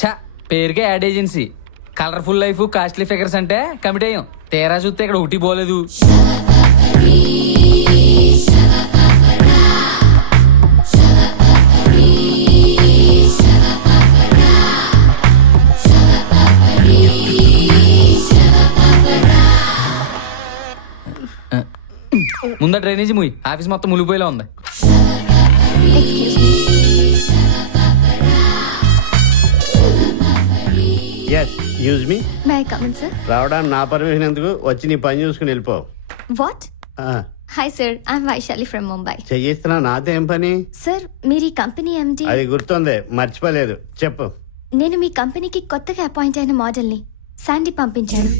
ఛ, పేరుకే ad agency. Colourful life, costly figures అంటే కమిట్ అయ్యాం. తేరా చూస్తే ఇక్కడ ఒకటి పోలేదు. ముందా డ్రైనేజీ ముయ్, ఆఫీస్ మొత్తం మునిగిపోయేలా ఉంది. ఎస్ యూజ్ me. May I come in sir? రావడానికి నా పర్మిషన్ ఎందుకు? వచ్చి నీ పని చూసుకుని వెళ్ళిపో. What? Hi sir, I'm Vaishali from Mumbai. చెయ్యిస్తున్నా, నాతో ఏం పని? సార్, మీరు ఈ కంపెనీ ఎండి. అది గుర్తుంది, మర్చిపోలేదు, చెప్పు. నేను మీ కంపెనీకి కొత్తగా అపాయింట్ అయిన మోడల్ని శాండీ పంపించాను.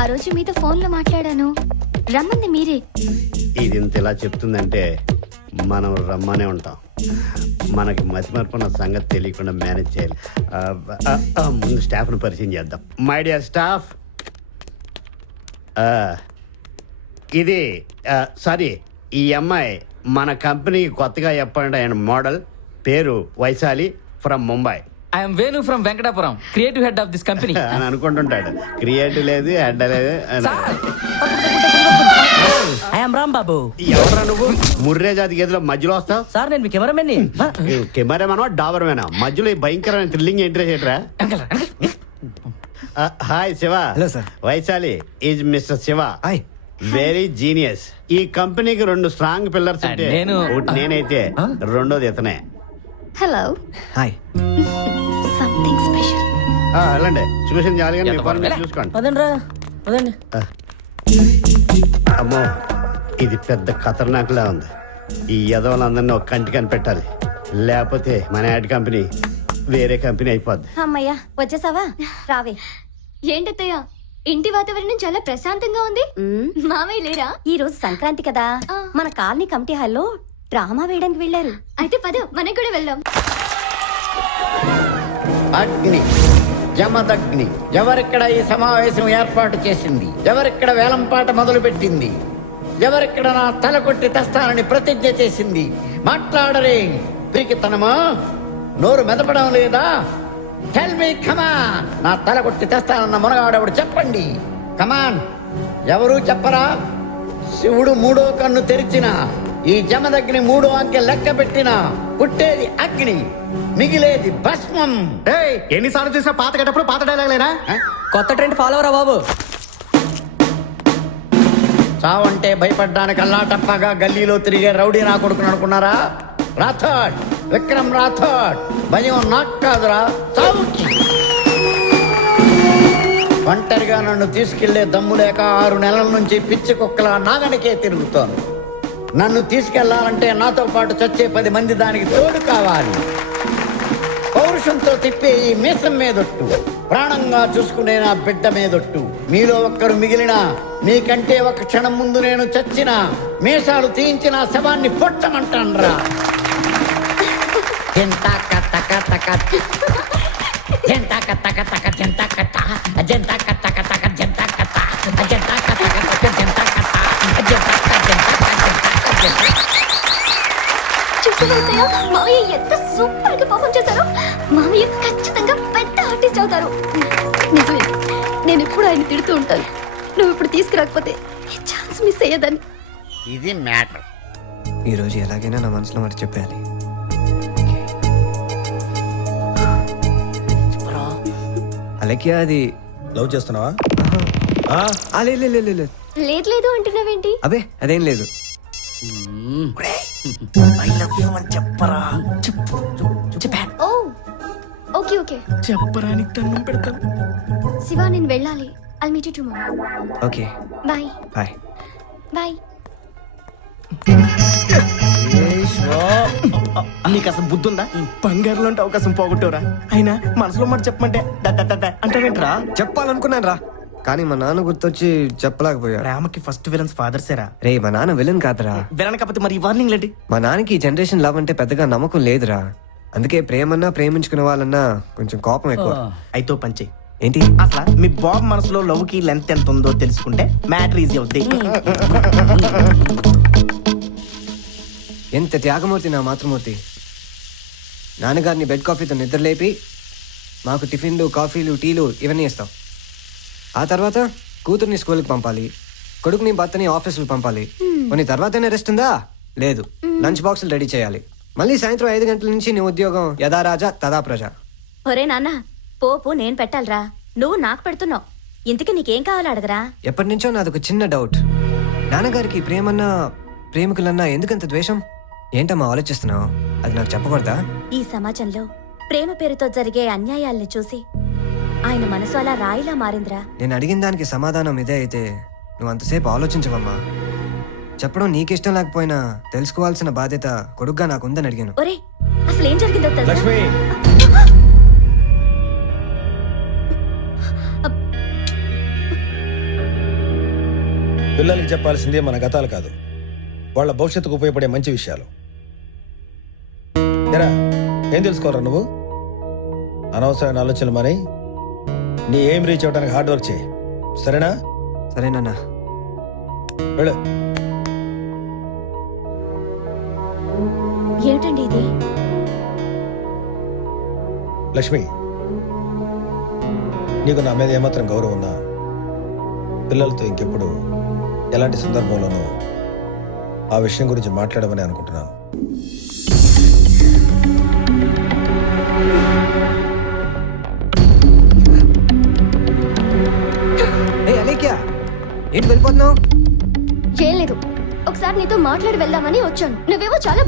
ఆ రోజు మీతో ఫోన్లో మాట్లాడాను. రమ్మంది మీరే. ఇది ఇంత ఇలా చెప్తుందంటే మనం రమ్మనే ఉంటాం. మనకి మతిమరుపున్న సంగతి తెలియకుండా మేనేజ్ చేయాలి. ముందు స్టాఫ్ను పరిచయం చేద్దాం. మై డియర్ స్టాఫ్, ఇది సారీ, ఈ అమ్మాయి మన కంపెనీకి కొత్తగా అపాయింట్ అయిన మోడల్. పేరు Vaishali, from Mumbai. I'm Venu from Venkatapuram, creative head of this company అని అనుకుంటుంటాడు. క్రియేటివ్ లేదు, హెడ్ లేదు. ఐఎమ్ రామ్ బాబు. ఎవరా నువ్వు? ముర్రే జాతి గేదెలో మధ్యలో వస్తావు? సార్ నేను మీ కెమెరామెన్ ని. కెమెరామెనా డాబర్మేనా? మధ్యలో ఈ భయంకరమైన థ్రిల్లింగ్ ఎంట్రీ చేయట్రా? Hi Shiva. Hello sir. Vaishali is mister Shiva. Hi. Very genius. ఈ కంపెనీకి 2 స్ట్రాంగ్ పిల్లర్స్ ఉంటే ఒకటి నేనైతే రెండోది ఇతనే. హలో. హాయ్. Something special. వెళ్ళండి, చూసిన జాలిగా మీ పని మీరు చూసుకోండి. పదండి రా, పదండి. అమ్మో, ఇది పెద్ద ఖతర్నాక్లా ఉంది. ఈ యదవులందరినీ ఒక కంటి కనిపెట్టాలి, లేకపోతే మన యాడ్ కంపెనీ వేరే కంపెనీ అయిపోద్ది. అమ్మయ్యా, వచ్చేసావా? రావే. ఏంటత్తయ్య, ఇంటి వాతావరణం చాలా ప్రశాంతంగా ఉంది. మామయ్య లేరా? ఈ రోజు సంక్రాంతి కదా, మన కాలనీ కమిటీ హాల్లో డ్రామా వేయడానికి వెళ్ళారు. అయితే పద, మనం కూడా వెళ్దాం. అగ్ని, జమదగ్ని, ఎవరిక్కడ ఈ సమావేశం ఏర్పాటు చేసింది? ఎవరిక్కడ వేలంపాట మొదలు పెట్టింది? ఎవరిక్కడ నా తల కొట్టి తెస్తానని ప్రతిజ్ఞ చేసింది? మాట్లాడరే పిరికితనమా? నోరు మెదపడం లేదా? టెల్ మీ, కమాన్. నా తల కొట్టి తెస్తానన్న మునగాడెవడు చెప్పండి. కమాన్. ఎవరు చెప్పరా? శివుడు 3వ కన్ను తెరిచిన, ఈ జమదగ్ని 3వ అంకె లెక్క పెట్టిన, పుట్టేది అగ్ని, మిగిలేది భస్మం. ఎన్నిసార్లు చూసినా పాత గడపడు పాత డైలాగ్లేనా? కొత్త ట్రెండ్ ఫాలో అవరా బాబు. చావంటే భయపడ్డానికి అల్లాటప్పగా గల్లీలో తిరిగే రౌడీ నా కొడుకుని అనుకున్నారా? రాథోడ్, విక్రమ్ రాథోడ్. భయం నాకు కాదురా, చావుకి. ఒంటరిగా నన్ను తీసుకెళ్లే దమ్ము లేక 6 నెలల నుంచి పిచ్చి కుక్కల నాగనికే తిరుగుతోంది. నన్ను తీసుకెళ్లాలంటే నాతో పాటు చచ్చే 10 మంది దానికి తోడు కావాలి. పౌరుషంతో తిప్పే ఈ మీసం మీదొట్టు, ప్రాణంగా చూసుకునే నా బిడ్డ మీదొట్టు. మీలో ఒక్కరు మిగిలినా, మీకంటే ఒక క్షణం ముందు నేను చచ్చిన, మీసాలు తీయించిన శవాన్ని పొట్టమంటాన్రా. చూసావా మామయ్య ఎంత సూపర్ గా పర్ఫార్మ్ చేశారో? మామయ్య ఖచ్చితంగా పెద్ద ఆర్టిస్ట్ అవుతారు. నిజమే, నేను ఎప్పుడు ఆయన తిడుతూ ఉంటాను. నువ్వు ఇప్పుడు తీసుకురాకపోతే ఈ ఛాన్స్ మిస్ అయ్యేదాన్ని. ఇది మ్యాటర్. ఈరోజు ఎలాగైనా నా మనసులో మాట చెప్పాలి. అలాగే అది లవ్ చేస్తున్నావా? లేదు. లేదు లేదు అంటున్నావేంటి? అబే అదేం లేదు. ఓ ఓకే ఓకే. చెప్పరానికి దండం పెడతాను. శివ, నేను వెళ్ళాలి. I'll meet you tomorrow. Okay, bye bye. Bye. నీకు అసలు బుద్ధి ఉందా? బంగారులో ఉంటే అవకాశం పోగొట్టవురా. అయినా మనసులో మాట చెప్పమంటే అంటావేంట్రా? చెప్పాలనుకున్నాను రా, కానీ మా నాన్న గుర్తొచ్చి చెప్పలేకపోయా. ప్రేమకి ఫస్ట్ విలన్స్ ఫాదర్సేరా. రే, మా నాన్న విలన్ కాదురా. విలన్ కాకపోతే మరి వార్నింగ్ లేంటి? మా నాన్నకి ఈ జనరేషన్ లవ్ అంటే పెద్దగా నమ్మకం లేదురా. అందుకే ప్రేమన్నా ప్రేమించుకునే వాళ్ళన్నా కొంచెం కోపం ఎక్కువ. అయితే పంచే ఏంటి? అసలు మీ బాబు మనసులో లవ్ కి లెంత్ ఎంత ఉందో తెలుసుకుంటే మ్యాటర్ ఈజీ అవుతాయి. ఎంత త్యాగమూర్తి నా మాతృమూర్తి. నాన్నగారిని బెడ్ కాఫీతో నిద్రలేపి మాకు టిఫిన్లు కాఫీలు టీలు ఇవన్నీ ఇస్తాం. ఆ తర్వాత కూతుర్ని స్కూల్కి పంపాలి, కొడుకుని భర్తని ఆఫీసులకు పంపాలి. కొన్ని తర్వాతనే రెస్ట్ ఉందా? లేదు. లంచ్ బాక్సులు రెడీ చేయాలి. మళ్ళీ సాయంత్రం 5 గంటల నుంచి నీ ఉద్యోగం యథా రాజా తదా ప్రజ. ఒరే నాన్న, పోపు నేను పెట్టాలరా, నువ్వు నాకు పెడుతున్నావు. ఇంతకీ నీకేం కావాలో అడగరా. ఎప్పటి నుంచో నాదొక చిన్న డౌట్. నాన్నగారికి ప్రేమన్నా ప్రేమికులన్నా ఎందుకంత ద్వేషం? ఏంటమ్మా ఆలోచిస్తున్నావు? అది నాకు చెప్పకూడదా? ఈ సమాజంలో ప్రేమ పేరుతో జరిగే అన్యాయాల్ని చూసి ఆయన మనసు అలా రాయిలా మారిందిరా. నేను అడిగిన దానికి సమాధానం ఇదే అయితే నువ్వు అంతసేపు ఆలోచించవమ్మా. చెప్పడం నీకిష్టం లేకపోయినా తెలుసుకోవాల్సిన బాధ్యత కొడుగ్గా నాకుందని అడిగాను. ఒరే, అసలు ఏం జరిగిందో తెలుసా? లక్ష్మి, పిల్లలకి చెప్పాల్సిందే మన గతాలు కాదు, వాళ్ళ భవిష్యత్తుకు ఉపయోగపడే మంచి విషయాలు. ఎరా, ఏం తెలుసుకోరా నువ్వు? అనవసరమైన ఆలోచనలు మరి నీ ఏం రీచ్ అవడానికి హార్డ్ వర్క్ చేయి, సరేనా? సరేనన్నా. వెళ్ళు. ఏమిటండి ఇది? లక్ష్మి, నీకు నా మీద ఏమాత్రం గౌరవం ఉన్నా పిల్లలతో ఇంకెప్పుడు ఎలాంటి సందర్భంలోనూ ఆ విషయం గురించి మాట్లాడమని అనుకుంటున్నాను. ఏంటి వెళ్ళిపోతున్నావు? ఏం లేదు, ఒకసారి నీతో మాట్లాడి వెళ్దామని వచ్చాను. నువ్వేమో చాలా